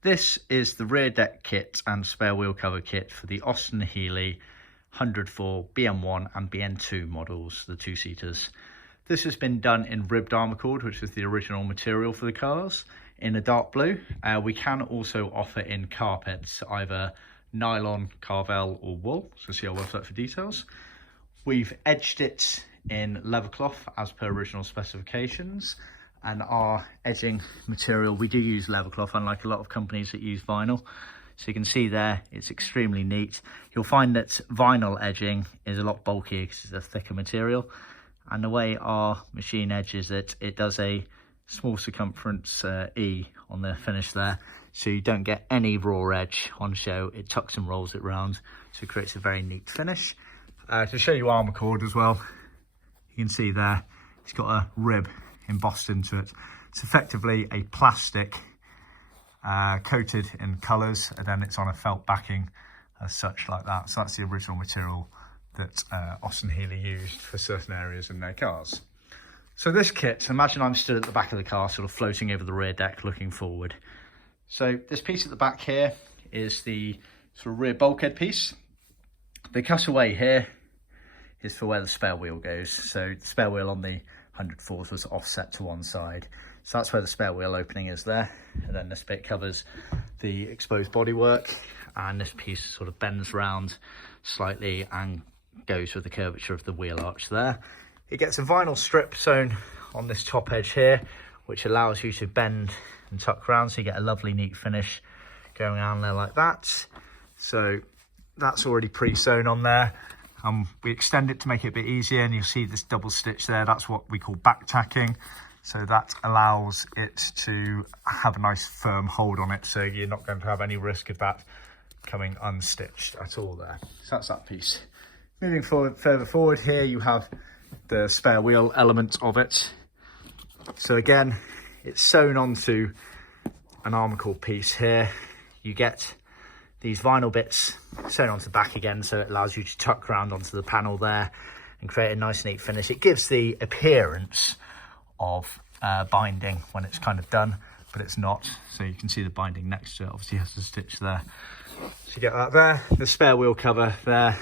This is the rear deck kit and spare wheel cover kit for the Austin Healey 104 BN1 and BN2 models, the two-seaters. This has been done in ribbed Armacord, which is the original material for the cars, in a dark blue. We can also offer in carpets, either nylon, Karvel or wool, so see our website for details. We've edged it in Leathercloth as per original specifications, and our edging material, we do use Leathercloth, unlike a lot of companies that use vinyl. So you can see there, it's extremely neat. You'll find that vinyl edging is a lot bulkier because it's a thicker material. And the way our machine edges it, it does a small circumference E on the finish there. So you don't get any raw edge on show. It tucks and rolls it round, so it creates a very neat finish. To show you Armacord as well, you can see there, it's got a rib embossed into it. It's effectively a plastic coated in colours, and then it's on a felt backing as such, like that. So that's the original material that Austin Healey used for certain areas in their cars. So this kit, imagine I'm stood at the back of the car, sort of floating over the rear deck looking forward. So this piece at the back here is the sort of rear bulkhead piece. The cutaway here is for where the spare wheel goes. So the spare wheel on the 104s was offset to one side. So that's where the spare wheel opening is there. And then this bit covers the exposed bodywork, and this piece sort of bends round slightly and goes with the curvature of the wheel arch there. It gets a vinyl strip sewn on this top edge here, which allows you to bend and tuck around, so you get a lovely neat finish going on there like that. So that's already pre-sewn on there. We extend it to make it a bit easier, and you'll see this double stitch there. That's what we call back tacking. So that allows it to have a nice firm hold on it, so you're not going to have any risk of that coming unstitched at all there. So that's that piece. Moving forward, further forward here, you have the spare wheel element of it. So again, it's sewn onto an Armacord piece here. You get these vinyl bits sewn onto the back again, so it allows you to tuck around onto the panel there and create a nice neat finish. It gives the appearance of binding when it's kind of done, but it's not. So you can see the binding next to it obviously has a stitch there. So you get that there. The spare wheel cover there,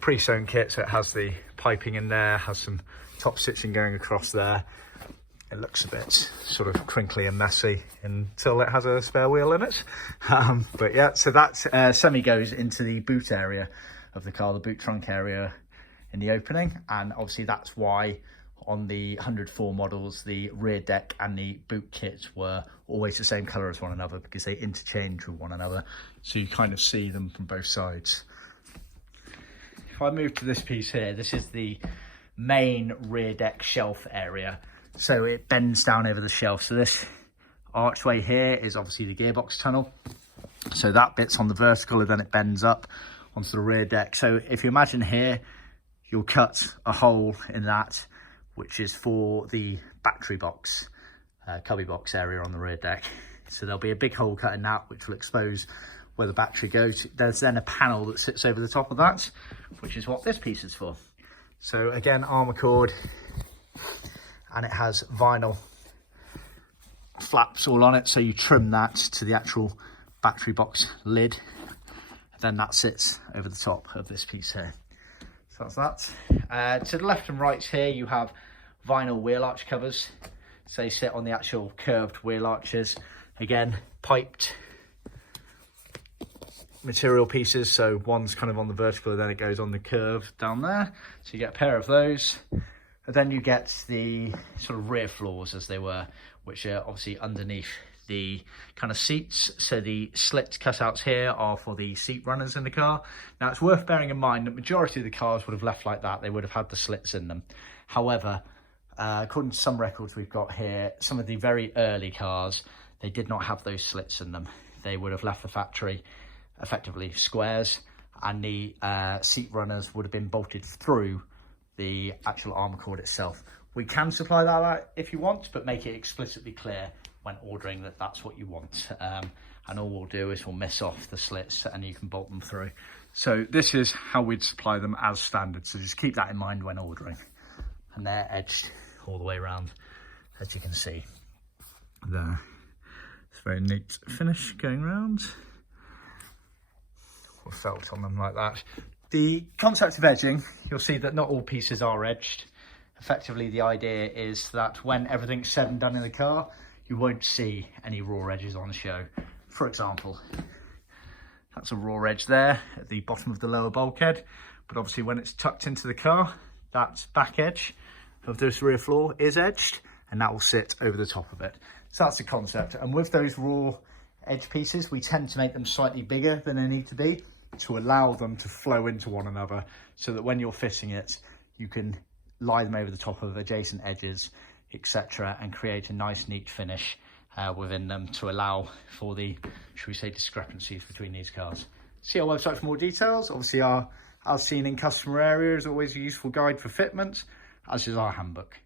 pre-sewn kit, so it has the piping in there, has some top stitching going across there. It looks a bit sort of crinkly and messy until it has a spare wheel in it. But yeah, so that semi goes into the boot area of the car, the boot trunk area in the opening. And obviously that's why on the 104 models, the rear deck and the boot kit were always the same colour as one another, because they interchange with one another. So you kind of see them from both sides. If I move to this piece here, this is the main rear deck shelf area. So it bends down over the shelf. So this archway here is obviously the gearbox tunnel. So that bit's on the vertical, and then it bends up onto the rear deck. So if you imagine here, you'll cut a hole in that, which is for the battery box, cubby box area on the rear deck. So there'll be a big hole cut in that, which will expose where the battery goes. There's then a panel that sits over the top of that, which is what this piece is for. So again, Armacord, and it has vinyl flaps all on it, so you trim that to the actual battery box lid, and then that sits over the top of this piece here. So that's that. To the left and right here, you have vinyl wheel arch covers. So they sit on the actual curved wheel arches. Again, piped material pieces, so one's kind of on the vertical and then it goes on the curve down there. So you get a pair of those. And then you get the sort of rear floors, as they were, which are obviously underneath the kind of seats. So the slit cutouts here are for the seat runners in the car. Now it's worth bearing in mind that majority of the cars would have left like that. They would have had the slits in them. However, according to some records we've got here, some of the very early cars, they did not have those slits in them. They would have left the factory effectively squares, and the seat runners would have been bolted through the actual Armacord itself. We can supply that out if you want, but make it explicitly clear when ordering that that's what you want. And all we'll do is we'll miss off the slits and you can bolt them through. So this is how we'd supply them as standard. So just keep that in mind when ordering. And they're edged all the way around, as you can see there. It's a very neat finish going round. Or felt on them like that. The concept of edging, you'll see that not all pieces are edged. Effectively, the idea is that when everything's said and done in the car, you won't see any raw edges on show. For example, that's a raw edge there at the bottom of the lower bulkhead, but obviously when it's tucked into the car, that back edge of this rear floor is edged, and that will sit over the top of it. So that's the concept. And with those raw edge pieces, we tend to make them slightly bigger than they need to be to allow them to flow into one another, so that when you're fitting it, you can lie them over the top of adjacent edges, etc., and create a nice neat finish within them to allow for the, should we say, discrepancies between these cars. See our website for more details. Obviously our As Seen in Customer Area is always a useful guide for fitment, as is our handbook.